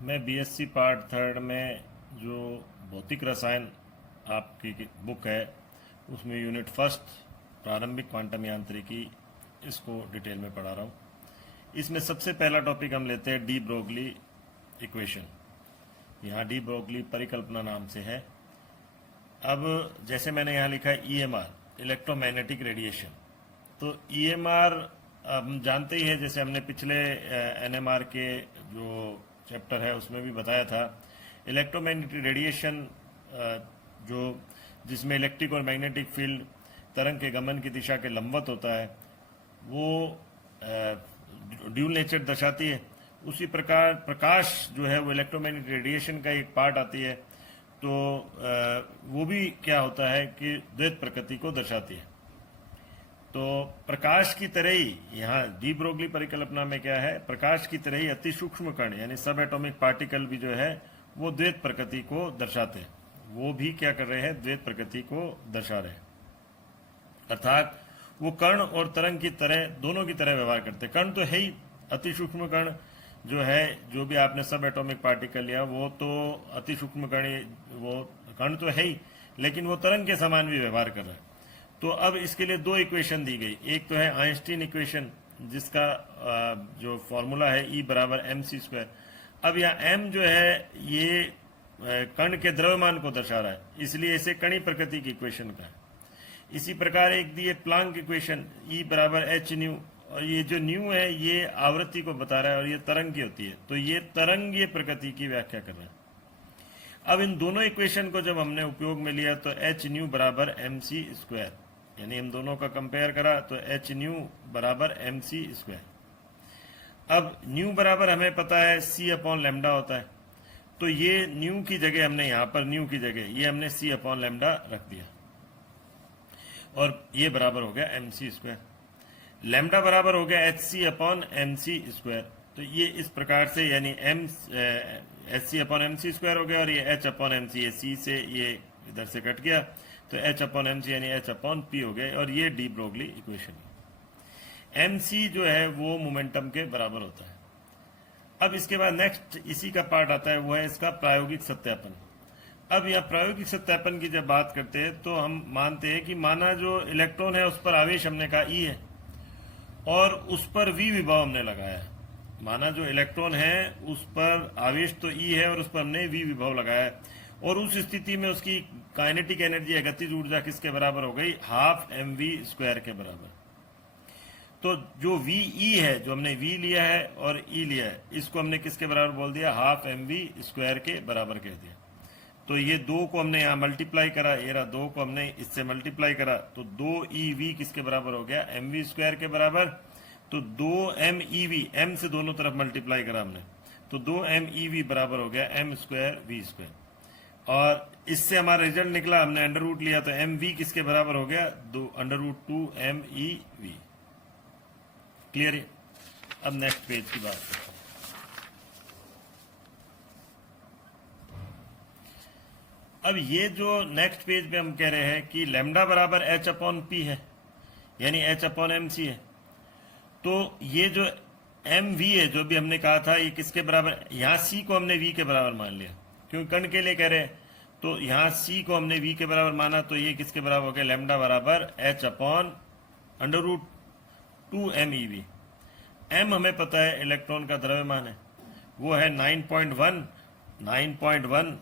मैं BSc part third में जो भौतिक रसायन आपकी बुक है उसमें यूनिट फर्स्ट प्रारंभिक क्वांटम यांत्रिकी इसको डिटेल में पढ़ा रहा हूँ। इसमें सबसे पहला टॉपिक हम लेते हैं डी ब्रोगली इक्वेशन। यहाँ डी ब्रोगली परिकल्पना नाम से है। अब जैसे मैंने यहाँ लिखा है ईएमआर इलेक्ट्रोमैग्नेटिक रेडिएशन, तो ईएमआर हम जानते ही है, जैसे हमने पिछले एनएमआर के जो चैप्टर है उसमें भी बताया था। इलेक्ट्रोमैग्नेटिक रेडिएशन जो जिसमें इलेक्ट्रिक और मैग्नेटिक फील्ड तरंग के गमन की दिशा के लंबवत होता है, वो ड्यूल नेचर दर्शाती है। उसी प्रकार प्रकाश जो है वो इलेक्ट्रोमैग्नेटिक रेडिएशन का एक पार्ट आती है, तो वो भी क्या होता है कि द्वैत प्रकृति को दर्शाती है। तो प्रकाश की तरह ही यहाँ डी ब्रोगली परिकल्पना में क्या है, प्रकाश की तरह ही अति सूक्ष्म कण यानी सब एटॉमिक पार्टिकल भी जो है वो द्वैत प्रकृति को दर्शाते हैं। वो भी क्या कर रहे हैं, द्वैत प्रकृति को दर्शा रहे हैं। अर्थात वो कण और तरंग की तरह दोनों की तरह व्यवहार करते हैं। कण तो है ही, अति सूक्ष्म कण जो है, जो भी आपने सब एटॉमिक पार्टिकल लिया वो तो अति सूक्ष्म कण, वो कण तो है ही, लेकिन वो तरंग के समान भी व्यवहार कर रहे हैं। तो अब इसके लिए दो इक्वेशन दी गई। एक तो है आइंस्टीन इक्वेशन, जिसका जो फॉर्मूला है E बराबर mc²। अब यहाँ m जो है ये कण के द्रव्यमान को दर्शा रहा है, इसलिए इसे कणी प्रकृति की इक्वेशन का है। इसी प्रकार एक दी है प्लांक इक्वेशन E बराबर h न्यू, और ये जो न्यू है ये आवृत्ति को बता रहा है और ये तरंग की होती है, तो ये तरंगीय प्रकृति की व्याख्या कर रहा है। अब इन दोनों इक्वेशन को जब हमने उपयोग में लिया तो h न्यू बराबर mc², यानी इन दोनों का कंपेयर करा तो h न्यू बराबर mc²। अब न्यू बराबर हमें पता है c अपॉन लैम्डा होता है, तो ये न्यू की जगह हमने यहाँ पर न्यू की जगह ये हमने c अपॉन लैम्डा रख दिया और ये बराबर हो गया mc²। लैम्डा बराबर हो गया hc अपॉन mc², तो ये इस प्रकार से यानी hc अपॉन mc² हो गया और ये h अपॉन mc, ये c से ये इधर से कट गया तो h अपॉन mc यानी h अपॉन p हो गए, और ये डी ब्रोगली इक्वेशन है। mc जो है वो मोमेंटम के बराबर होता है। अब इसके बाद नेक्स्ट इसी का पार्ट आता है, वो है इसका प्रायोगिक सत्यापन। अब यह प्रायोगिक सत्यापन की जब बात करते हैं तो हम मानते हैं कि माना जो इलेक्ट्रॉन है उस पर आवेश हमने कहा E है और उस पर V विभव हमने लगाया है। माना जो इलेक्ट्रॉन है उस पर आवेश तो E है और उस पर हमने V विभव लगाया है, और उस स्थिति में उसकी काइनेटिक एनर्जी या गतिज ऊर्जा किसके बराबर हो गई, हाफ mv² के बराबर। तो जो VE है, जो हमने V लिया है और E लिया है, इसको हमने किसके बराबर बोल दिया, हाफ mv² के बराबर कह दिया। तो ये दो को हमने यहाँ मल्टीप्लाई करा, ये रहा दो को हमने इससे मल्टीप्लाई करा, तो 2eV किसके बराबर हो गया, mv² के बराबर। तो 2meV, m से दोनों तरफ मल्टीप्लाई करा हमने, तो 2meV बराबर हो गया m²v²। और इससे हमारा रिजल्ट निकला, हमने अंडर रूट लिया तो mv किसके बराबर हो गया, √2meV। क्लियर है। अब नेक्स्ट पेज की बात करते हैं। अब ये जो नेक्स्ट पेज पे हम कह रहे हैं कि लैम्डा बराबर h अपॉन p है, यानी h अपॉन mc है, तो ये जो mv है जो भी हमने कहा था ये किसके बराबर, यहाँ c को हमने v के बराबर मान लिया क्योंकि कण के लिए कह रहे हैं, तो यहाँ c को हमने v के बराबर माना, तो ये किसके बराबर हो गया, लैम्डा बराबर h अपॉन √2meV। m हमें पता है इलेक्ट्रॉन का द्रव्यमान है, वो है 9.1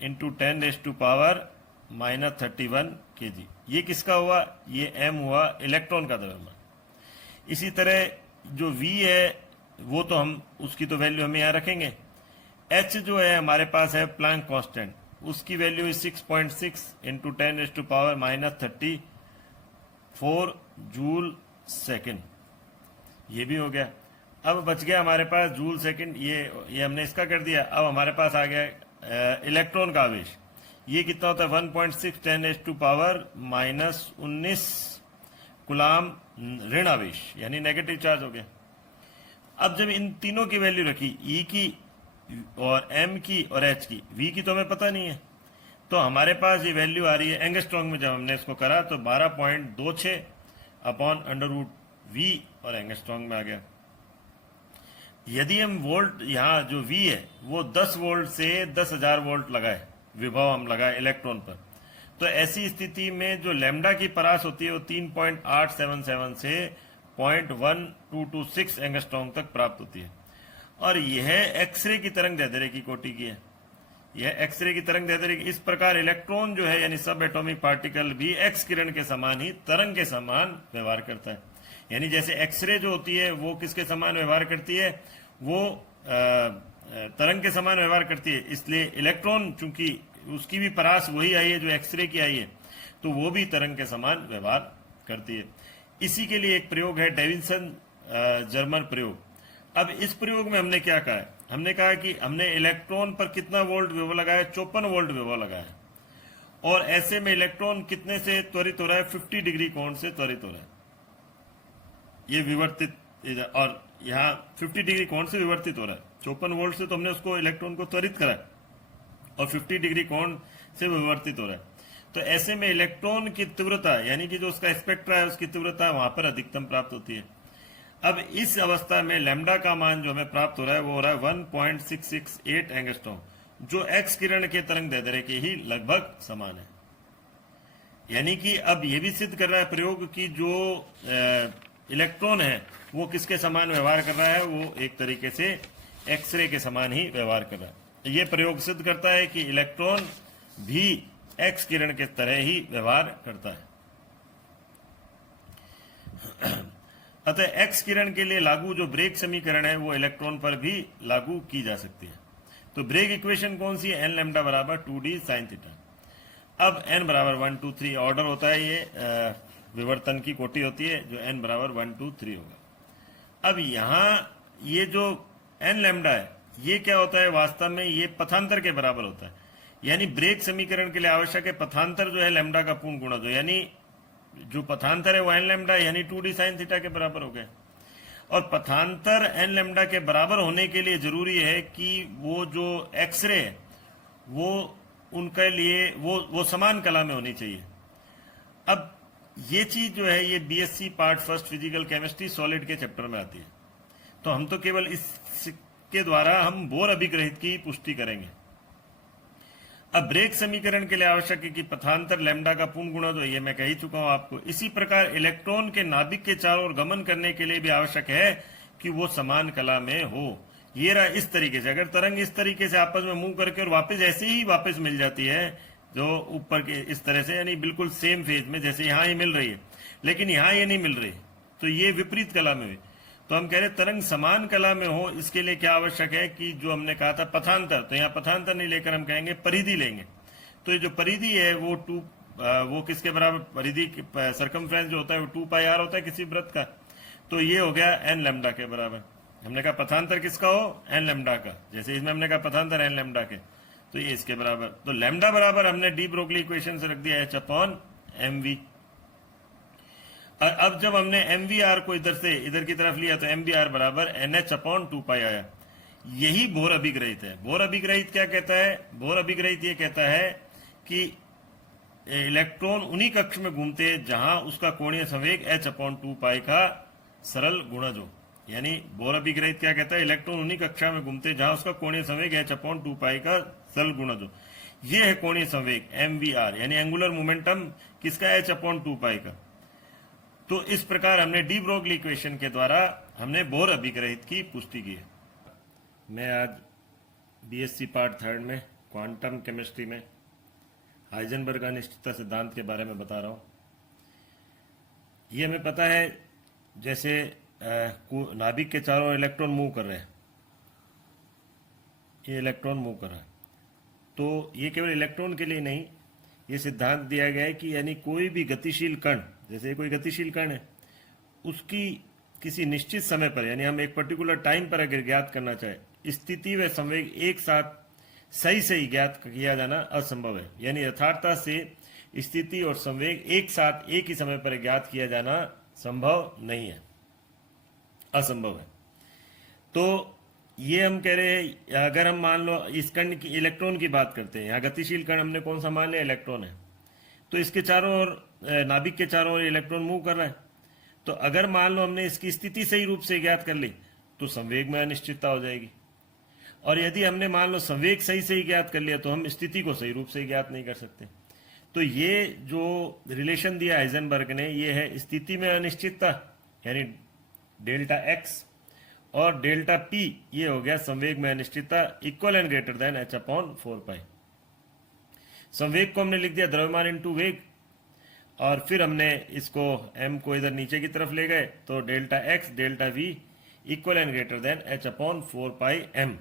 इंटू 10⁻⁻31 kg। ये किसका हुआ, ये m हुआ इलेक्ट्रॉन का द्रव्यमान। इसी तरह जो v है वो तो हम उसकी तो वैल्यू हम यहाँ रखेंगे। h जो है हमारे पास है प्लैंक कांस्टेंट, उसकी वैल्यू 6.6 इंटू 10⁻⁻34 जूल सेकेंड। ये भी हो गया। अब बच गया हमारे पास जूल सेकेंड, ये हमने इसका कर दिया। अब हमारे पास आ गया इलेक्ट्रॉन का आवेश, ये कितना होता है 1.6 10⁻⁻19 कुलाम ऋण आवेश, यानी नेगेटिव चार्ज हो गया। अब जब इन तीनों की वैल्यू रखी, E की और m की और h की, v की तो हमें पता नहीं है, तो हमारे पास ये वैल्यू आ रही है एंगस्ट्रॉन्ग में। जब हमने इसको करा तो 12.26 अपॉन √v और एंगस्ट्रॉन्ग में आ गया। यदि हम वोल्ट यहाँ जो V है वो 10 वोल्ट से 10,000 वोल्ट लगाए, विभव हम लगाए इलेक्ट्रॉन पर, तो ऐसी स्थिति में जो लैम्डा की परास होती है वो 3.877 से 0.1226 एंगस्ट्रॉम तक प्राप्त होती है। और यह एक्सरे की तरंग दैर्ध्य की कोटि की है, यह एक्सरे की तरंग दैर्ध्य की। इस प्रकार इलेक्ट्रॉन जो है यानी सब एटॉमिक पार्टिकल भी एक्स किरण के समान ही तरंग के समान व्यवहार करता है। यानी जैसे एक्सरे जो होती है वो किसके समान व्यवहार करती है, वो तरंग के समान व्यवहार करती है। इसलिए इलेक्ट्रॉन चूंकि उसकी भी परास वही आई है जो एक्सरे की आई है, तो वो भी तरंग के समान व्यवहार करती है। इसी के लिए एक प्रयोग है डेविसन जर्मर प्रयोग। अब इस प्रयोग में हमने क्या कहा है, हमने कहा कि हमने इलेक्ट्रॉन पर कितना वोल्ट विभव लगाया, 54 वोल्ट विभव लगाया, और ऐसे में इलेक्ट्रॉन कितने से त्वरित हो रहा है, 50 डिग्री कोण से त्वरित हो रहा है, ये विवर्तित, और यहाँ 50 डिग्री कोण से विवर्तित हो रहा है। 54 वोल्ट से तो हमने उसको इलेक्ट्रॉन को त्वरित करा और 50 डिग्री कोण से विवर्तित हो रहा है। तो ऐसे में इलेक्ट्रॉन की तीव्रता यानी कि जो उसका स्पेक्ट्रा है उसकी तीव्रता वहां पर अधिकतम प्राप्त होती है। अब इस अवस्था में लैम्डा का मान जो हमें प्राप्त हो रहा है वो हो रहा है 1.668 एंगस्ट्रॉम, जो एक्स किरण के तरंग दैर्ध्य के ही लगभग समान है। यानी कि अब यह भी सिद्ध कर रहा है प्रयोग कि जो इलेक्ट्रॉन है वो किसके समान व्यवहार कर रहा है, वो एक तरीके से एक्सरे के समान ही व्यवहार कर रहा है। ये प्रयोग सिद्ध करता है कि इलेक्ट्रॉन भी एक्स किरण के तरह ही व्यवहार करता है। अतः एक्स किरण के लिए लागू जो ब्रेग समीकरण है वो इलेक्ट्रॉन पर भी लागू की जा सकती है। तो ब्रेग इक्वेशन कौन सी है, एन लैम्डा बराबर 2d साइन थीटा। अब एन बराबर 1 2 3 ऑर्डर होता है, ये विवर्तन की कोटि होती है जो एन बराबर 1 2 3 होगा। अब यहाँ ये जो एन लैम्डा है ये क्या होता है, वास्तव में ये पथांतर के बराबर होता है। यानी ब्रेग समीकरण के लिए आवश्यक है पथांतर जो है लैम्डा का पूर्ण गुणा, जो यानी जो पथांतर है वो एन लैम्डा यानी 2d साइन थीटा के बराबर हो गया। और पथांतर एन लैम्डा के बराबर होने के लिए जरूरी है कि वो जो एक्सरे है वो उनके लिए वो समान कला में होनी चाहिए। अब ये चीज जो है ये BSc part first physical chemistry solid के चैप्टर में आती है, तो हम तो केवल इसके द्वारा हम बोर अभिग्रहित की पुष्टि करेंगे। अब ब्रेग समीकरण के लिए आवश्यक है कि पथांतर लैम्डा का पूर्ण गुणा जो ये मैं कह ही चुका हूं आपको। इसी प्रकार इलेक्ट्रॉन के नाभिक के चारों ओर गमन करने के लिए भी आवश्यक है कि वो समान कला में हो। ये रहा इस तरीके से, अगर तरंग इस तरीके से आपस में मूव करके और वापस ऐसे ही वापस मिल जाती है जो ऊपर के इस तरह से, यानी बिल्कुल सेम फेज में जैसे यहाँ ही मिल रही है, लेकिन यहाँ ये नहीं मिल रही, तो ये विपरीत कला में हुई। तो हम कह रहे तरंग समान कला में हो, इसके लिए क्या आवश्यक है कि जो हमने कहा था पथांतर, तो यहाँ पथांतर नहीं लेकर हम कहेंगे परिधि लेंगे। तो ये जो परिधि है वो किसके बराबर, परिधि सर्कमफ्रेंस जो होता है वो 2 पाई आर होता है किसी वृत्त का, तो ये हो गया एन लैम्डा के बराबर। हमने कहा पथांतर किसका हो, एन लैम्डा का, जैसे इसमें हमने कहा पथांतर एन लैम्डा के, तो ये इसके बराबर। तो लैम्डा बराबर हमने डी ब्रोगली इक्वेशन से रख दिया एच अपॉन एम वी। अब जब हमने एम वी आर को इधर से इधर की तरफ लिया तो एम वी आर बराबर एन एच अपॉन 2 पाई आया। यही बोर अभिग्रहित है। बोर अभिग्रहित क्या कहता है, बोर अभिग्रहित ये कहता है कि इलेक्ट्रॉन उन्हीं कक्ष में घूमते हैं जहां उसका कोणीय संवेग h अपॉन 2 पाई का सरल गुणज हो। यानी बोर अभिग्रहित क्या कहता है, इलेक्ट्रॉन उन्हीं कक्षा में घूमते हैं जहां उसका कोणीय संवेग h अपॉन 2 पाई का सरल गुणज हो। ये है कोणीय संवेग mvr, यानी एंगुलर मोमेंटम किसका, h अपॉन 2 पाई का। तो इस प्रकार हमने डी ब्रोगली इक्वेशन के द्वारा हमने बोर अभिग्रहित की पुष्टि की है। मैं आज बीएससी पार्ट 3 में क्वांटम केमिस्ट्री में हाइजेनबर्ग अनिश्चितता सिद्धांत के बारे में बता रहा हूँ। ये हमें पता है जैसे नाभिक के चारों ओर इलेक्ट्रॉन मूव कर रहे हैं, ये इलेक्ट्रॉन मूव कर रहा है, तो ये केवल इलेक्ट्रॉन के लिए नहीं, ये सिद्धांत दिया गया है कि यानी कोई भी गतिशील कण, जैसे कोई गतिशील कण है, उसकी किसी निश्चित समय पर, यानी हम एक पर्टिकुलर टाइम पर अगर ज्ञात करना चाहे, स्थिति व संवेग एक साथ सही ज्ञात किया जाना असंभव है। यानी यथार्थता से स्थिति और संवेग एक साथ एक ही समय पर ज्ञात किया जाना संभव नहीं है, असंभव है। तो ये हम कह रहे हैं, अगर हम मान लो इस कण की, इलेक्ट्रॉन की बात करते हैं, यहाँ गतिशील कण हमने कौन सा मान लिया, इलेक्ट्रॉन है, तो इसके चारों ओर, नाभिक के चारों ओर इलेक्ट्रॉन मूव कर रहा है। तो अगर मान लो हमने इसकी स्थिति सही रूप से ज्ञात कर ली, तो संवेग में अनिश्चितता हो जाएगी। और यदि हमने मान लो संवेग सही सही ज्ञात कर लिया तो हम स्थिति को सही रूप से ज्ञात नहीं कर सकते। तो ये जो रिलेशन दिया हाइजेनबर्ग ने, ये है स्थिति में अनिश्चितता यानी डेल्टा एक्स, और डेल्टा पी ये हो गया संवेग में अनिश्चितता, equal and greater than H upon 4 पाई। संवेग को हमने लिख दिया द्रव्यमान इंटू वेग, और फिर हमने इसको m को इधर नीचे की तरफ ले गए, तो delta x delta we equal and greater than H upon 4 pi m।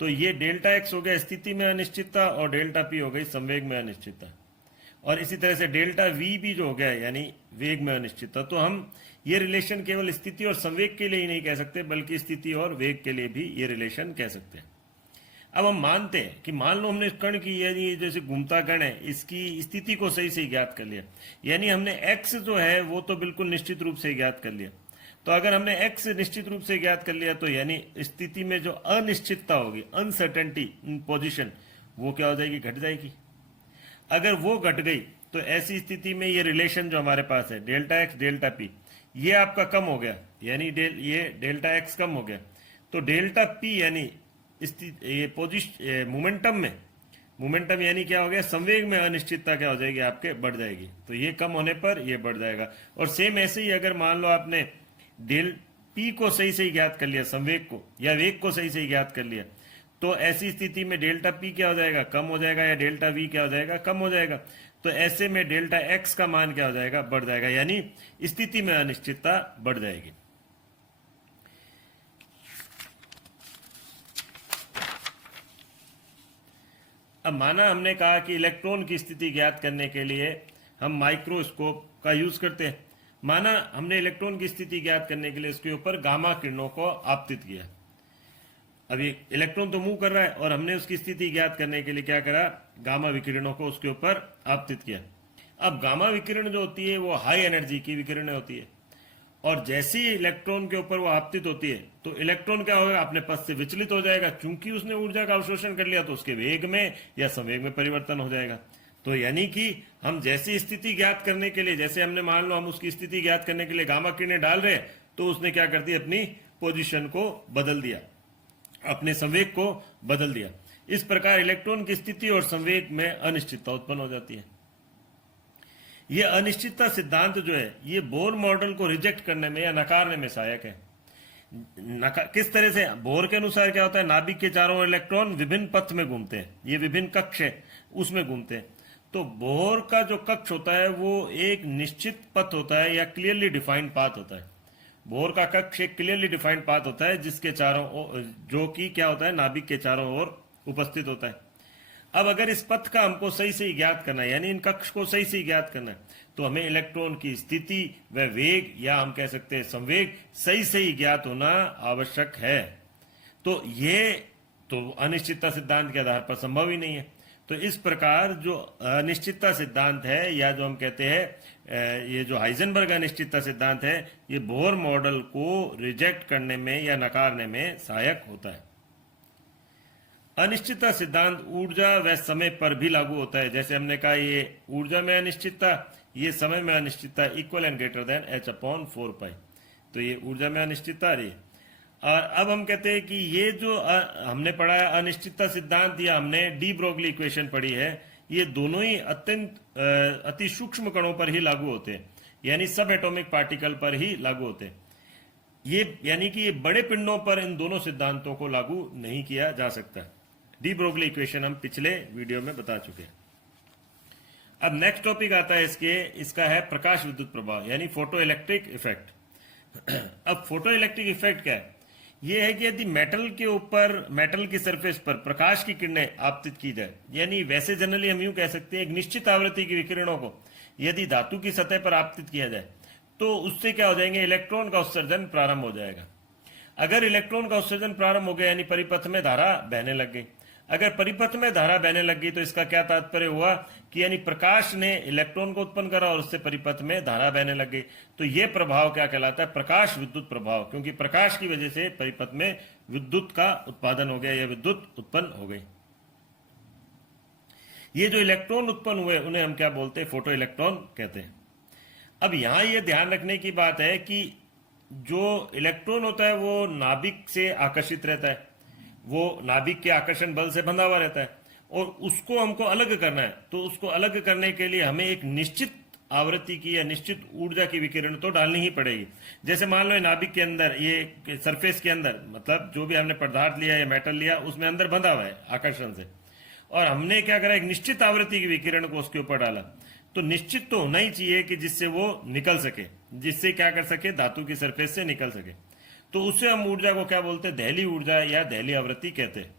तो ये डेल्टा एक्स हो गया स्थिति में अनिश्चितता और डेल्टा पी हो गई संवेग में अनिश्चितता। और इसी तरह से डेल्टा वी भी जो हो गया यानी वेग में अनिश्चितता। तो हम ये रिलेशन केवल स्थिति और संवेग के लिए ही नहीं कह सकते, बल्कि स्थिति और वेग के लिए भी ये रिलेशन कह सकते हैं। अब हम मानते हैं कि मान लो हमने कण की यानी जैसे घूमता कण है, इसकी स्थिति को सही से ज्ञात कर लिया, यानी हमने एक्स जो है वो तो बिल्कुल निश्चित रूप से ज्ञात कर लिया। तो अगर हमने एक्स निश्चित रूप से ज्ञात कर लिया तो यानी स्थिति में जो अनिश्चितता होगी, अनसर्टेनिटी इन पोजिशन, वो क्या हो जाएगी, घट जाएगी। अगर वो घट गई तो ऐसी स्थिति में ये रिलेशन जो हमारे पास है डेल्टा एक्स डेल्टा पी, ये आपका कम हो गया, यानी ये डेल्टा एक्स कम हो गया, तो डेल्टा पी यानी ये पोजिशन मोमेंटम यानी क्या हो गया, संवेग में अनिश्चितता क्या हो जाएगी आपके, बढ़ जाएगी। तो ये कम होने पर ये बढ़ जाएगा। और सेम ऐसे ही अगर मान लो आपने डेल पी को सही से ज्ञात कर लिया, संवेग को या वेग को सही से ज्ञात कर लिया, तो ऐसी स्थिति में डेल्टा पी क्या हो जाएगा, कम हो जाएगा, या डेल्टा वी क्या हो जाएगा, कम हो जाएगा। तो ऐसे में डेल्टा एक्स का मान क्या हो जाएगा, बढ़ जाएगा, यानी स्थिति में अनिश्चितता बढ़ जाएगी। अब माना हमने कहा कि इलेक्ट्रॉन की स्थिति ज्ञात करने के लिए हम माइक्रोस्कोप का यूज करते हैं। माना हमने इलेक्ट्रॉन की स्थिति ज्ञात करने के लिए इसके ऊपर गामा किरणों को आपतित किया। अभी इलेक्ट्रॉन तो मूव कर रहा है और हमने उसकी स्थिति ज्ञात करने के लिए क्या करा, गामा विकिरणों को उसके ऊपर आपतित किया। अब गामा विकिरण जो होती है वो हाई एनर्जी की विकिरण होती है, और जैसे ही इलेक्ट्रॉन के ऊपर वो आपतित होती है तो इलेक्ट्रॉन क्या होगा, अपने पथ से विचलित हो जाएगा। चूंकि उसने ऊर्जा का अवशोषण कर लिया तो उसके वेग में या संवेग में परिवर्तन हो जाएगा। तो यानी कि हम जैसी स्थिति ज्ञात करने के लिए, जैसे हमने मान लो हम उसकी स्थिति ज्ञात करने के लिए गामा किरणें डाल रहे हैं, तो उसने क्या कर दिया, अपनी पोजीशन को बदल दिया, अपने संवेग को बदल दिया। इस प्रकार इलेक्ट्रॉन की स्थिति और संवेग में अनिश्चितता उत्पन्न हो जाती है। यह अनिश्चितता सिद्धांत जो है ये बोर मॉडल को रिजेक्ट करने में या नकारने में सहायक है। किस तरह से, बोर के अनुसार क्या होता है, नाभिक के चारों ओर इलेक्ट्रॉन विभिन्न पथ में घूमते हैं, ये विभिन्न कक्ष है उसमें घूमते हैं। तो बोर का जो कक्ष होता है वो एक निश्चित पथ होता है या क्लियरली डिफाइंड पाथ होता है। बोर का कक्ष एक क्लियरली डिफाइंड पाथ होता है जिसके चारों, जो कि क्या होता है, नाभिक के चारों ओर उपस्थित होता है। अब अगर इस पथ का हमको सही से ज्ञात करना है, यानी इन कक्ष को सही से ज्ञात करना है, तो हमें इलेक्ट्रॉन की स्थिति व वेग या हम कह सकते हैं संवेग सही से ज्ञात होना आवश्यक है। तो ये तो अनिश्चितता सिद्धांत के आधार पर संभव ही नहीं है। तो इस प्रकार जो अनिश्चितता सिद्धांत है, या जो हम कहते हैं ये जो हाइजेनबर्ग अनिश्चितता सिद्धांत है, ये बोर मॉडल को रिजेक्ट करने में या नकारने में सहायक होता है। अनिश्चितता सिद्धांत ऊर्जा व समय पर भी लागू होता है। जैसे हमने कहा ये ऊर्जा में अनिश्चितता, ये समय में अनिश्चितता equal and greater than H upon 4 पाई। तो ये ऊर्जा में अनिश्चितता रही। और अब हम कहते हैं कि ये जो हमने पढ़ा है अनिश्चितता सिद्धांत, या हमने डी ब्रोगली इक्वेशन पढ़ी है, ये दोनों ही अत्यंत अति सूक्ष्म कणों पर ही लागू होते हैं, यानी सब एटॉमिक पार्टिकल पर ही लागू होते हैं। ये यानी कि ये बड़े पिंडों पर इन दोनों सिद्धांतों को लागू नहीं किया जा सकता। डी ब्रोगली इक्वेशन हम पिछले वीडियो में बता चुके हैं। अब नेक्स्ट टॉपिक आता है इसका है प्रकाश विद्युत प्रभाव, यानी फोटो इलेक्ट्रिक इफेक्ट। अब फोटो इलेक्ट्रिक इफेक्ट क्या है, यह है कि यदि मेटल के ऊपर, मेटल की सरफेस पर प्रकाश की किरणें आपतित की जाए, यानी वैसे जनरली हम यूं कह सकते हैं एक निश्चित आवृत्ति की विकिरणों को यदि धातु की सतह पर आपतित किया जाए, तो उससे क्या हो जाएंगे, इलेक्ट्रॉन का उत्सर्जन प्रारंभ हो जाएगा। अगर इलेक्ट्रॉन का उत्सर्जन प्रारंभ हो गया यानी परिपथ में धारा बहने लग गई। अगर परिपथ में धारा बहने लग गई तो इसका क्या तात्पर्य हुआ कि यानी प्रकाश ने इलेक्ट्रॉन को उत्पन्न करा और उससे परिपथ में धारा बहने लग गई। तो यह प्रभाव क्या कहलाता है, प्रकाश विद्युत प्रभाव, क्योंकि प्रकाश की वजह से परिपथ में विद्युत का उत्पादन हो गया या विद्युत उत्पन्न हो गई। ये जो इलेक्ट्रॉन उत्पन्न हुए उन्हें हम क्या बोलते हैं, फोटो इलेक्ट्रॉन कहते हैं। अब यहां यह ध्यान रखने की बात है कि जो इलेक्ट्रॉन होता है वो नाभिक से आकर्षित रहता है, वो नाभिक के आकर्षण बल से बंधा हुआ रहता है, और उसको हमको अलग करना है। तो उसको अलग करने के लिए हमें एक निश्चित आवृत्ति की या निश्चित ऊर्जा की विकिरण तो डालनी ही पड़ेगी। जैसे मान लो नाभिक के अंदर, ये सरफेस के अंदर, मतलब जो भी हमने पदार्थ लिया या मेटल लिया उसमें अंदर बंधा हुआ है आकर्षण से, और हमने क्या करा, एक निश्चित आवृत्ति की विकिरण को उसके ऊपर डाला। तो निश्चित तो होना ही चाहिए कि जिससे वो निकल सके, जिससे क्या कर सके, धातु की सरफेस से निकल सके। तो उससे हम ऊर्जा को क्या बोलते हैं, दहली ऊर्जा या दहली आवृत्ति कहते हैं।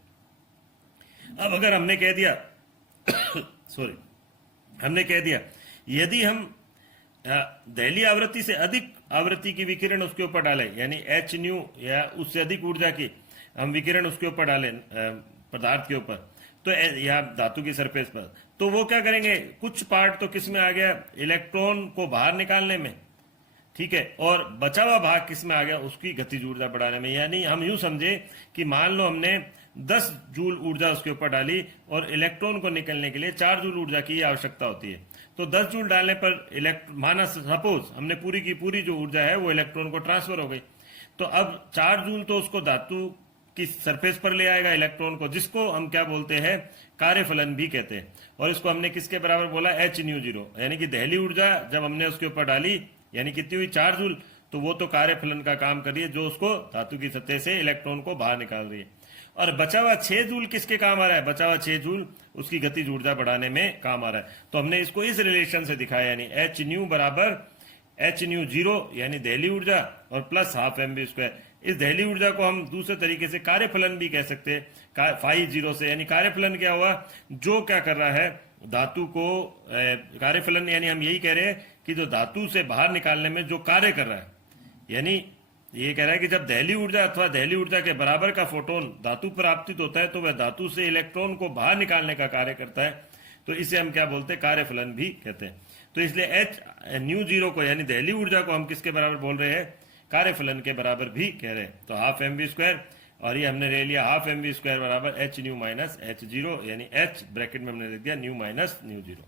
अब अगर हमने कह दिया सॉरी, हमने कह दिया यदि हम दहली आवृत्ति से अधिक आवृत्ति की विकिरण उसके ऊपर डालें, यानी एच न्यू या उससे अधिक ऊर्जा की हम विकिरण उसके ऊपर डालें पदार्थ के ऊपर, तो या धातु की सरफेस पर, तो वो क्या करेंगे, कुछ पार्ट तो किस में आ गया, इलेक्ट्रॉन को बाहर निकालने में, ठीक है, और बचा हुआ भाग किस में आ गया, उसकी गतिज ऊर्जा बढ़ाने में। यानी हम यूं समझे कि मान लो हमने 10 जूल ऊर्जा उसके ऊपर डाली और इलेक्ट्रॉन को निकलने के लिए 4 जूल ऊर्जा की आवश्यकता होती है। तो 10 जूल डालने पर माना सपोज हमने पूरी की पूरी जो ऊर्जा है वो इलेक्ट्रॉन को ट्रांसफर हो गई, तो अब 4 जूल तो उसको धातु की सरफेस पर ले आएगा इलेक्ट्रॉन को, जिसको हम क्या बोलते हैं, कार्यफलन भी कहते हैं। और इसको हमने किसके बराबर बोला, एच न्यू जीरो, यानी कि दहली ऊर्जा जब हमने उसके ऊपर डाली यानी कितनी हुई, 4 जूल, तो वो तो कार्यफलन का काम कर रही है, जो उसको धातु की सतह से इलेक्ट्रॉन को बाहर निकाल रही है। और बचा हुआ 6 जूल किसके काम आ रहा है, बचा हुआ 6 जूल उसकी गतिज ऊर्जा बढ़ाने में काम आ रहा है। तो हमने इसको इस रिलेशन से दिखाया, यानी एच न्यू बराबर एच न्यू जीरो यानी दहली ऊर्जा और plus half M B square. इस दहली ऊर्जा को हम दूसरे तरीके से कार्यफलन भी कह सकते हैं, फाई जीरो से, यानी कार्यफलन क्या हुआ, जो क्या कर रहा है धातु को, कार्यफलन यानी हम यही कह रहे हैं कि जो धातु से बाहर निकालने में जो कार्य कर रहा है, यानी ये कह रहा है कि जब दहली ऊर्जा अथवा दहली ऊर्जा के बराबर का फोटोन धातु पर आपतित होता है तो वह धातु से इलेक्ट्रॉन को बाहर निकालने का कार्य करता है, तो इसे हम क्या बोलते हैं, कार्यफलन भी कहते हैं। तो इसलिए एच न्यू जीरो को यानी दहली ऊर्जा को हम किसके बराबर बोल रहे हैं, कार्यफलन के बराबर भी कह रहे हैं। तो हाफ एम बी स्क्वायर, और ये हमने ले लिया हाफ एम बी स्क्वायर बराबर H nu minus H zero, यानी एच ब्रैकेट में हमने लिख दिया न्यू माइनस न्यू जीरो।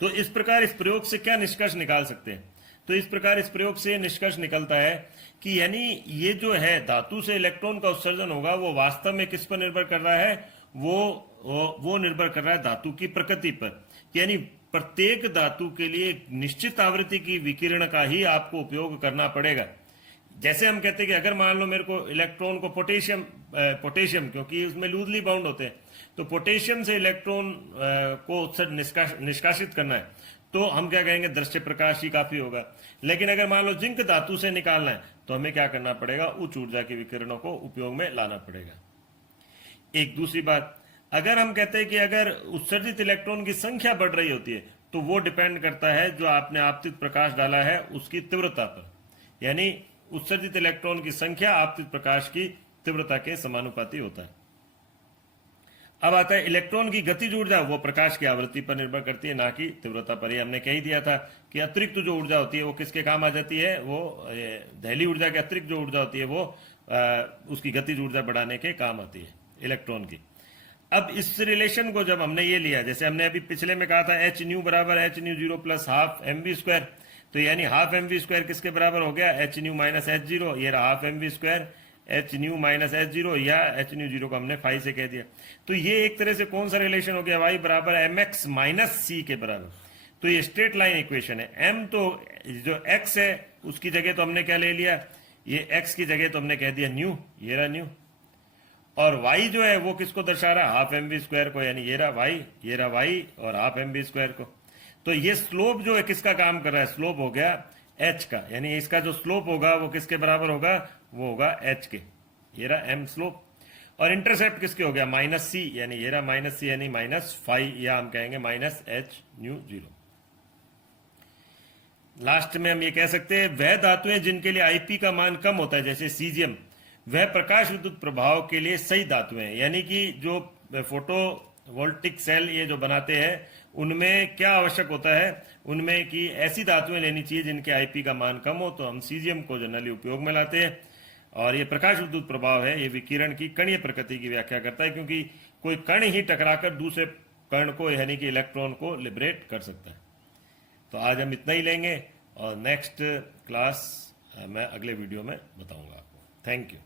तो इस प्रकार इस प्रयोग से क्या निष्कर्ष निकाल सकते हैं, तो इस प्रकार इस प्रयोग से निष्कर्ष निकलता है कि यानी ये जो है धातु से इलेक्ट्रॉन का उत्सर्जन होगा वो वास्तव में किस पर निर्भर कर रहा है, वो निर्भर कर रहा है धातु की प्रकृति पर। यानी प्रत्येक धातु के लिए एक निश्चित आवृत्ति की विकिरण का ही आपको उपयोग करना पड़ेगा। जैसे हम कहते हैं कि अगर मान लो मेरे को इलेक्ट्रॉन को पोटेशियम क्योंकि उसमें लूजली बाउंड होते हैं, तो पोटेशियम से इलेक्ट्रॉन को उत्सर्जन निष्कासित करना है, तो हम क्या कहेंगे, दृश्य प्रकाश ही काफी होगा। लेकिन अगर मान लो जिंक धातु से निकालना है तो हमें क्या करना पड़ेगा, उच्च ऊर्जा के विकिरणों को उपयोग में लाना पड़ेगा। एक दूसरी बात, अगर हम कहते हैं कि अगर उत्सर्जित इलेक्ट्रॉन की संख्या बढ़ रही होती है तो वो डिपेंड करता है जो आपने आपतित प्रकाश डाला है उसकी तीव्रता पर, यानी उत्सर्जित इलेक्ट्रॉन की संख्या आपतित प्रकाश की तीव्रता के समानुपाती होता है। अब आता है इलेक्ट्रॉन की गतिज ऊर्जा, वो प्रकाश की आवृत्ति पर निर्भर करती है, ना कि तीव्रता पर। ही हमने कह दिया था कि अतिरिक्त जो ऊर्जा होती है वो किसके काम आ जाती है, वो दहली ऊर्जा के अतिरिक्त जो ऊर्जा होती है वो उसकी गतिज ऊर्जा बढ़ाने के काम आती है इलेक्ट्रॉन की। अब इस रिलेशन को जब हमने ये लिया, जैसे हमने अभी पिछले में कहा था एच न्यू बराबर H nu zero plus half M B square, तो यानी हाफ एम बी स्क्वायर किसके बराबर हो गया, H nu minus H zero, ये रहा half M B square H nu minus H zero, या एच न्यू जीरो को हमने फाई से कह दिया। तो ये एक तरह से कौन सा रिलेशन हो गया, वाई बराबर एम एक्स माइनस सी के बराबर। तो ये स्ट्रेट लाइन इक्वेशन है। एम तो जो एक्स है उसकी जगह तो हमने क्या ले लिया, ये एक्स की जगह तो हमने कह दिया न्यू, ये रहा न्यू, और y जो है वो किसको दर्शा रहा है, हाफ एम बी स्क्वायर को, यानी ये रहा y, ये रहा y और हाफ एम बी स्क्वायर को। तो ये स्लोप जो है किसका काम कर रहा है, स्लोप हो गया h का, यानी इसका जो स्लोप होगा वो किसके बराबर होगा, वो होगा h के, ये रहा m स्लोप। और इंटरसेप्ट किसके हो गया, माइनस सी, यानी ये रहा माइनस सी, यानी माइनस फाई, या हम कहेंगे minus H nu zero. Last में हम ये कह सकते हैं वह धातुएं जिनके लिए आईपी का मान कम होता है, जैसे सीजियम, वह प्रकाश विद्युत प्रभाव के लिए सही धातुएं हैं। यानी कि जो फोटो वोल्टिक सेल ये जो बनाते हैं उनमें क्या आवश्यक होता है, उनमें कि ऐसी धातुएं लेनी चाहिए जिनके आईपी का मान कम हो, तो हम सीजियम को जनरली उपयोग में लाते हैं। और ये प्रकाश विद्युत प्रभाव है, ये विकिरण की कणीय प्रकृति की व्याख्या करता है, क्योंकि कोई कण ही टकराकर दूसरे कण को यानी कि इलेक्ट्रॉन को लिबरेट कर सकता है। तो आज हम इतना ही लेंगे और नेक्स्ट क्लास मैं अगले वीडियो में बताऊंगा आपको। Thank you.